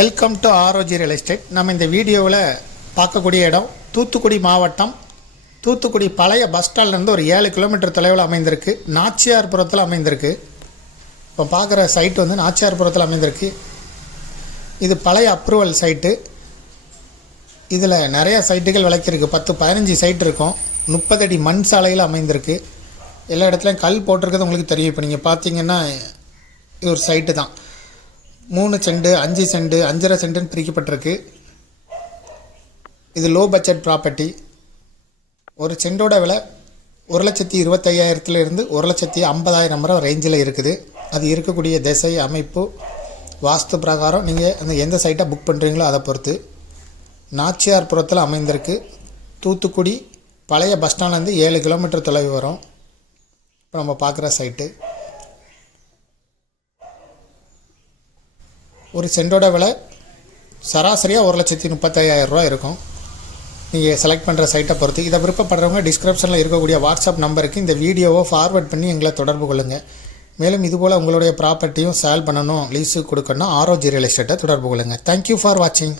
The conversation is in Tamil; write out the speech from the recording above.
Welcome to ROG real estate. நம்ம இந்த வீடியோவில் பார்க்கக்கூடிய இடம் தூத்துக்குடி மாவட்டம், தூத்துக்குடி பழைய பஸ் ஸ்டாண்ட்லேருந்து ஒரு 7 கிலோமீட்டர் தொலைவில் அமைந்திருக்கு. நாச்சியார்புரத்தில் அமைந்திருக்கு. இப்போ பார்க்குற சைட்டு வந்து நாச்சியார்புரத்தில் அமைந்திருக்கு. இது பழைய அப்ரூவல் சைட்டு. இதில் நிறைய சைட்டுகள் விளக்கியிருக்கு. 10-15 சைட் இருக்கும். 30 அடி மண் சாலையில் அமைந்திருக்கு. எல்லா இடத்துலையும் கல் போட்டிருக்கிறது உங்களுக்கு தெரியும். இப்போ நீங்கள் பார்த்தீங்கன்னா இது ஒரு சைட்டு தான். 3 சென்ட், 5 சென்ட், 5.5 சென்ட்டுன்னு பிரிக்கப்பட்டிருக்கு. இது லோ பட்ஜெட் ப்ராப்பர்ட்டி. ஒரு சென்டோட விலை 1,25,000 1,50,000 வரை ரேஞ்சில் இருக்குது. அது இருக்கக்கூடிய திசை, அமைப்பு, வாஸ்து பிரகாரம் நீங்கள் அந்த எந்த சைட்டை புக் பண்ணுறீங்களோ அதை பொறுத்து. நாச்சியார்புரத்தில் அமைந்திருக்கு. தூத்துக்குடி பழைய பஸ் ஸ்டாண்ட்லேருந்து 7 கிலோமீட்டர் தொலைவு வரும். இப்போ நம்ம பார்க்குற சைட்டு ஒரு சென்டோட விலை சராசரியாக 1,35,000 இருக்கும். நீங்கள் செலக்ட் பண்ணுற சைட்டை பொறுத்து. இதை விருப்பப்படுறவங்க டிஸ்கிரிப்ஷனில் இருக்கக்கூடிய வாட்ஸ்அப் நம்பருக்கு இந்த வீடியோவை ஃபார்வர்ட் பண்ணி எங்களை தொடர்பு கொள்ளுங்கள். மேலும் இதுபோல் உங்களுடைய ப்ராப்பர்ட்டியும் சேல் பண்ணணும், லீஸுக்கு கொடுக்கணும்னா ஆர்ஓஜி ரியல் எஸ்டேட்டை தொடர்பு கொள்ளுங்கள். தேங்க்யூ ஃபார் வாட்சிங்.